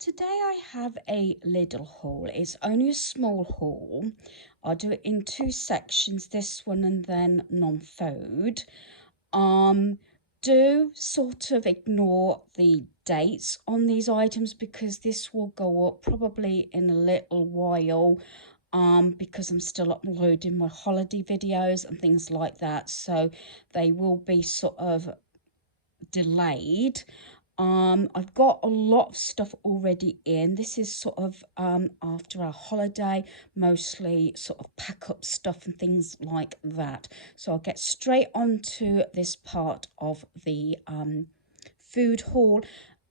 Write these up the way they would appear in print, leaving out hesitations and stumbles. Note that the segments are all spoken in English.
Today I have a Lidl haul. It's only a small haul. I'll do it in two sections, this one and then non-food. Um, do sort of ignore the dates on these items because this will go up probably in a little while because I'm still uploading my holiday videos and things like that. So they will be sort of delayed. I've got a lot of stuff already in. This is sort of after our holiday, mostly sort of pack up stuff and things like that. So I'll get straight on to this part of the food haul.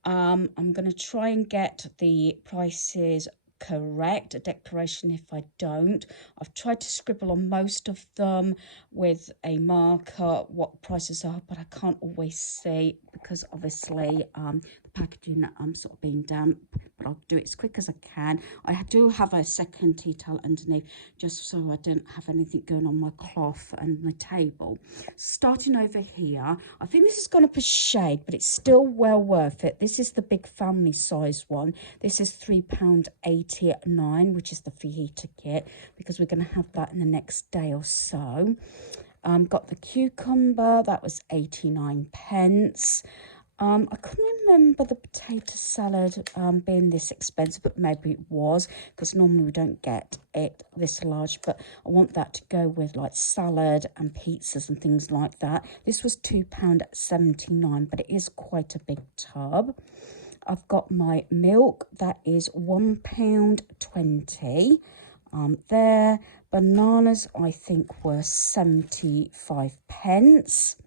I'm going to try and get the prices correct, a declaration if I don't. I've tried to scribble on most of them with a marker what prices are, but I can't always see because obviously the packaging sort of being damp, but I'll do it as quick as I can. I do have a second tea towel underneath just so I don't have anything going on my cloth and my table. Starting over here, I think this has gone up a shade, but it's still well worth it. This is the big family size one. This is £3.89, which is the fajita kit, because we're going to have that in the next day or so. Got the cucumber, that was 89 pence. I couldn't remember the potato salad being this expensive, but maybe it was, because normally we don't get it this large, but I want that to go with like salad and pizzas and things like that. This was £2.79, but it is quite a big tub. I've got my milk, that is £1.20. There, bananas I think were 75 pence.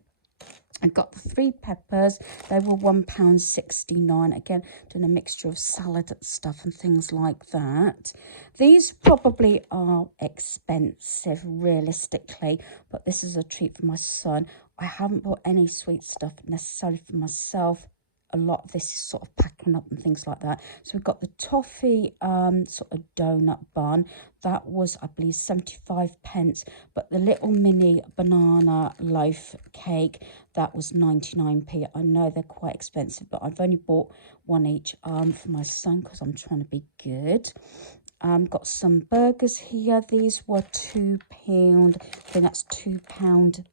I got the 3 peppers, they were £1.69. Again, doing a mixture of salad stuff and things like that. These probably are expensive realistically, but this is a treat for my son. I haven't bought any sweet stuff necessarily for myself. A lot of this is sort of packing up and things like that. So we've got the toffee sort of donut bun. That was, I believe, 75 pence. But the little mini banana loaf cake, that was 99p. I know they're quite expensive, but I've only bought one each for my son because I'm trying to be good. Got some burgers here. These were £2. I think that's £2.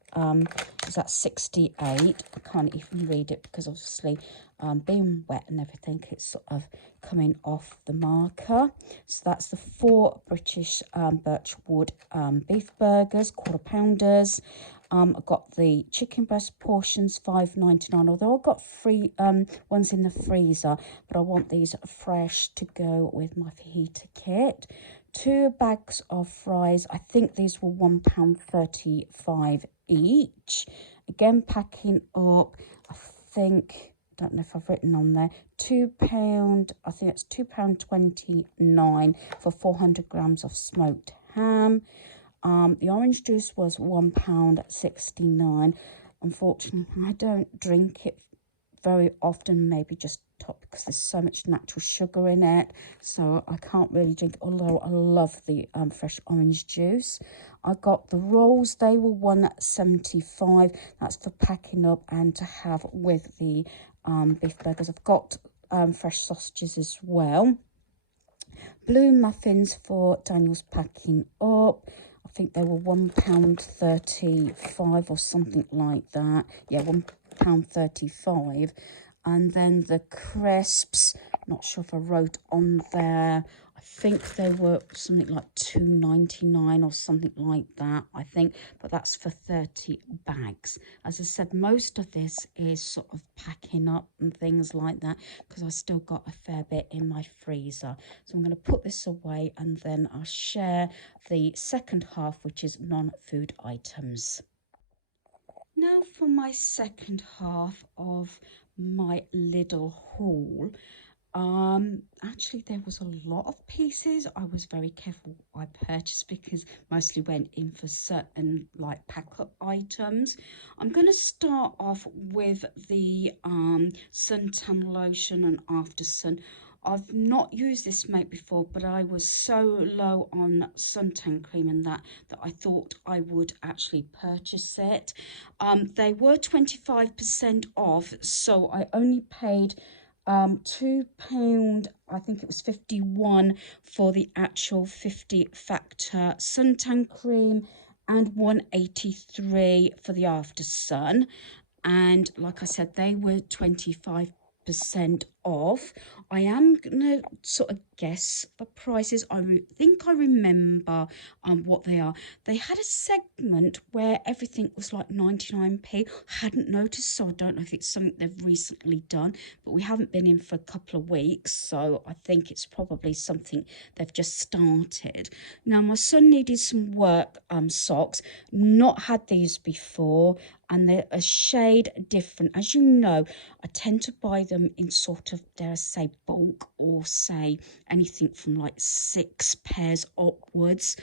Is that 68? I can't even read it because obviously being wet and everything, it's sort of coming off the marker. So that's the 4 British Birchwood beef burgers, quarter pounders. I've got the chicken breast portions, £5.99, although I've got 3 ones in the freezer, but I want these fresh to go with my fajita kit. 2 bags of fries, I think these were £1.35 each. Again, packing up, I think, don't know if I've written on there, £2, I think it's £2.29 for 400 grams of smoked ham. The orange juice was £1.69. Unfortunately, I don't drink it very often, maybe just top because there's so much natural sugar in it, so I can't really drink it, although I love the fresh orange juice. I got the rolls, they were £1.75. That's for packing up and to have with the beef burgers. I've got fresh sausages as well. Blue muffins for Daniel's packing up. I think they were £1.35 or something like that. Yeah, £1.35. And then the crisps, not sure if I wrote on there. I think they were something like £2.99 or something like that, I think. But that's for 30 bags. As I said, most of this is sort of packing up and things like that because I still got a fair bit in my freezer. So I'm going to put this away and then I'll share the second half, which is non-food items. Now for my second half of my Lidl haul. Actually there was a lot of pieces. I was very careful what I purchased because mostly went in for certain like pack up items. I'm going to start off with the suntan lotion and after sun. I've not used this make before, but I was so low on suntan cream and that I thought I would actually purchase it. They were 25% off, so I only paid £2, I think it was 51 for the actual 50 factor suntan cream, and 183 for the after sun. And like I said, they were 25% off. I am gonna sort of guess the prices. I think I remember what they are. They had a segment where everything was like 99p. Hadn't noticed, so I don't know if it's something they've recently done, but we haven't been in for a couple of weeks, so I think it's probably something they've just started. Now my son needed some work socks, not had these before, and they're a shade different. As you know, I tend to buy them in sort of, dare I say, bulk, or say anything from like 6 pairs upwards,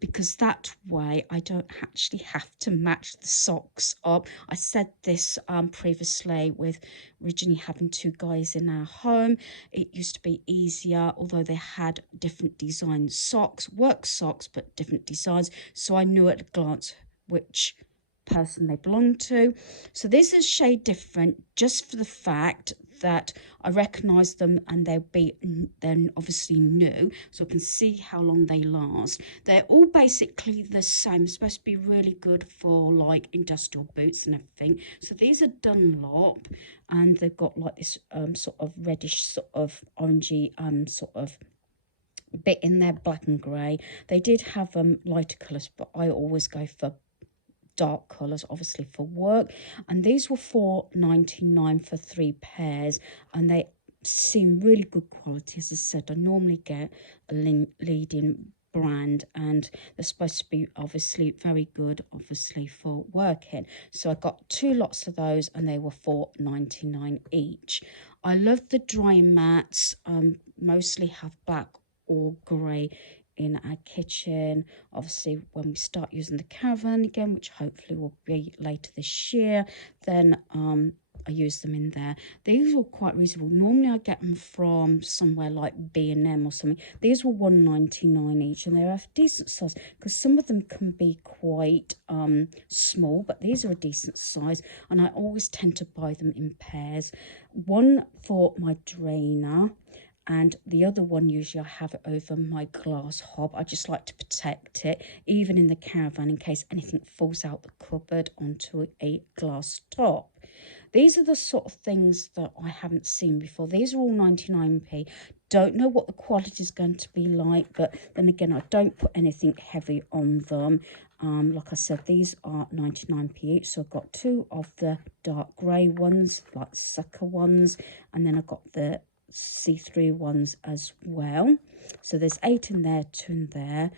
because that way I don't actually have to match the socks up. I said this previously with originally having 2 guys in our home. It used to be easier, although they had different design socks, work socks, but different designs, so I knew at a glance which person they belong to. So this is shade different, just for the fact that I recognize them, and they'll be then obviously new, so I can see how long they last. They're all basically the same. It's supposed to be really good for like industrial boots and everything. So these are Dunlop, and they've got like this sort of reddish, sort of orangey sort of bit in there, black and grey. They did have lighter colours, but I always go for dark colours, obviously, for work. And these were £4.99 for 3 pairs, and they seem really good quality. As I said, I normally get a leading brand, and they're supposed to be obviously very good, obviously, for working. So I got 2 lots of those, and they were £4.99 each. I love the dry mats, mostly have black or grey in our kitchen. Obviously, when we start using the caravan again, which hopefully will be later this year, then I use them in there. These were quite reasonable. Normally I get them from somewhere like B&M or something. These were £1.99 each, and they're a decent size, because some of them can be quite small, but these are a decent size, and I always tend to buy them in pairs. One for my drainer, and the other one usually I have it over my glass hob. I just like to protect it, even in the caravan, in case anything falls out the cupboard onto a glass top. These are the sort of things that I haven't seen before. These are all 99p. Don't know what the quality is going to be like, but then again, I don't put anything heavy on them. Like I said, these are 99p each. So I've got 2 of the dark grey ones, like sucker ones, and then I've got the see-through ones as well. So there's 8 in there, 2 in there.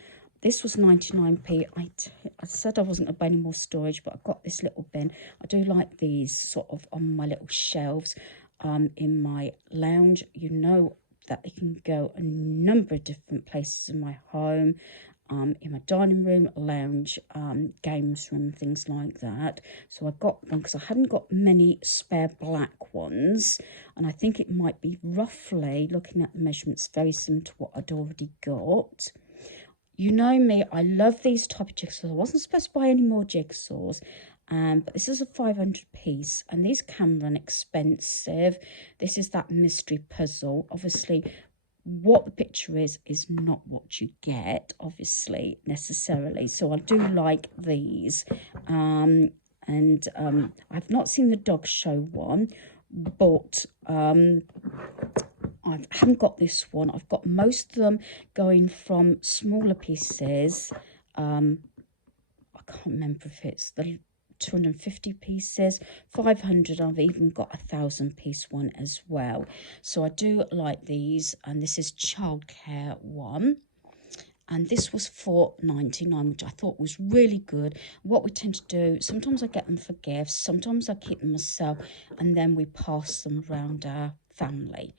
This was 99p. I said I wasn't going to buy any more storage, but I've got this little bin. I do like these sort of on my little shelves in my lounge. You know that they can go a number of different places in my home. In my dining room, lounge, games room, things like that. So I got one because I hadn't got many spare black ones, and I think it might be roughly, looking at the measurements, very similar to what I'd already got. You know me, I love these type of jigsaws. I wasn't supposed to buy any more jigsaws, but this is a 500 piece, and these can run expensive. This is that mystery puzzle. Obviously, what the picture is not what you get, obviously, necessarily. So I do like these. I've not seen the dog show one, but I haven't got this one. I've got most of them going from smaller pieces. I can't remember if it's the 250 pieces, 500. I've even got a 1,000 piece one as well. So I do like these, and this is childcare one, and this was £4.99, which I thought was really good. What we tend to do, sometimes I get them for gifts, sometimes I keep them myself, and then we pass them around our family.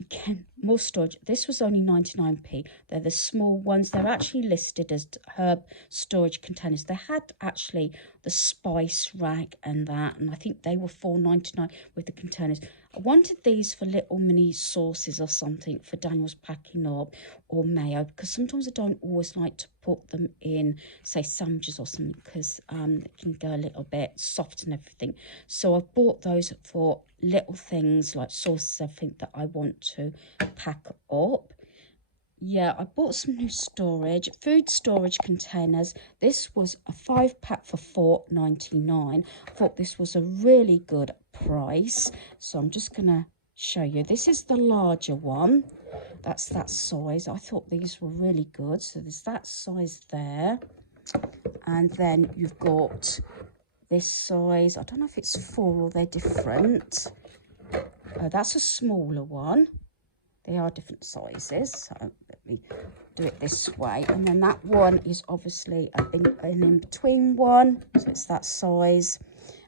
Again, more storage. This was only 99p. They're the small ones. They're actually listed as herb storage containers. They had actually the spice rack and that, and I think they were £4.99 with the containers. I wanted these for little mini sauces or something for Daniel's packing up, or mayo, because sometimes I don't always like to put them in, say, sandwiches or something, because it can go a little bit soft and everything. So I've bought those for little things like sauces, everything that I want to pack up. Yeah, I bought some new food storage containers. This was a 5-pack for £4.99. I thought this was a really good price. So I'm just going to show you. This is the larger one. That's that size. I thought these were really good. So there's that size there. And then you've got this size. I don't know if it's 4 or they're different. That's a smaller one. They are different sizes, so let me do it this way. And then that one is obviously an in-between one, so it's that size.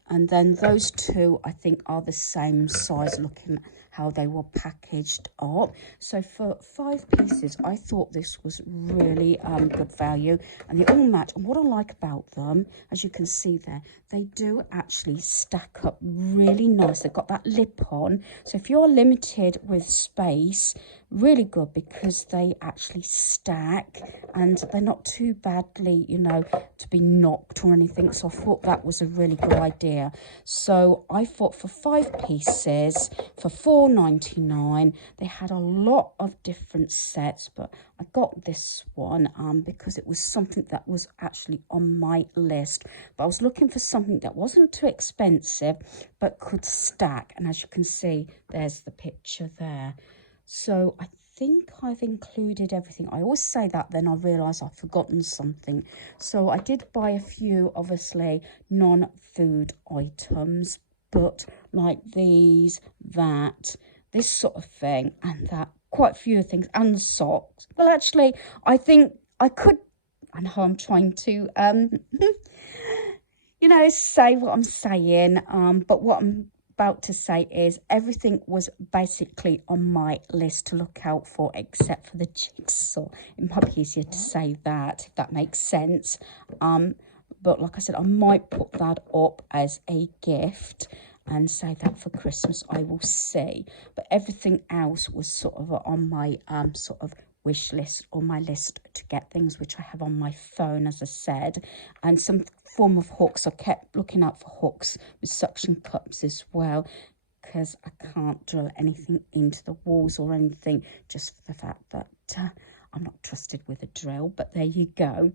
And then those two, I think, are the same size, looking at how they were packaged up. So for 5 pieces, I thought this was really good value. And they all match. And what I like about them, as you can see there, they do actually stack up really nice. They've got that lip on. So if you're limited with space, really good, because they actually stack and they're not too badly, you know, to be knocked or anything. So I thought that was a really good idea. So I thought for 5 pieces for £4.99, they had a lot of different sets, but I got this one because it was something that was actually on my list. But I was looking for something that wasn't too expensive but could stack, and as you can see, there's the picture there. So I think I've included everything. I always say that, then I realise I've forgotten something. So I did buy a few, obviously, non-food items, but like these, this sort of thing, and that, quite a few things, and socks. Well, actually, I think I could, I know I'm trying to, you know, say what I'm saying, but what I'm about to say is everything was basically on my list to look out for, except for the jigsaw. It might be easier to say that, if that makes sense. But like I said, I might put that up as a gift and save that for Christmas. I will see. But everything else was sort of on my sort of wish list, or my list to get things, which I have on my phone, as I said, and some form of hooks. I kept looking out for hooks with suction cups as well, because I can't drill anything into the walls or anything, just for the fact that I'm not trusted with a drill. But there you go.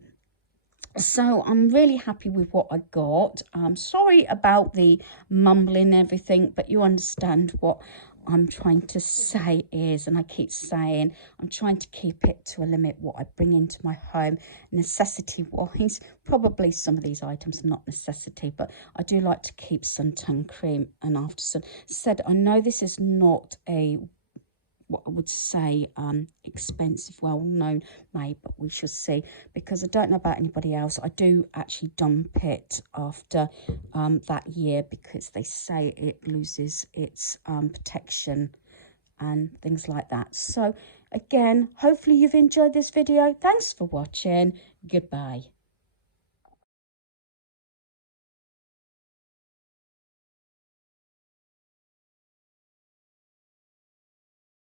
So I'm really happy with what I got. Sorry about the mumbling and everything, but you understand what I'm trying to say is, and I keep saying, I'm trying to keep it to a limit what I bring into my home, necessity wise. Probably some of these items are not necessity, but I do like to keep suntan cream and after sun. Said, I know this is not a, what I would say, expensive, well-known made, but we shall see, because I don't know about anybody else. I do actually dump it after that year, because they say it loses its protection and things like that. So again, hopefully you've enjoyed this video. Thanks for watching. Goodbye.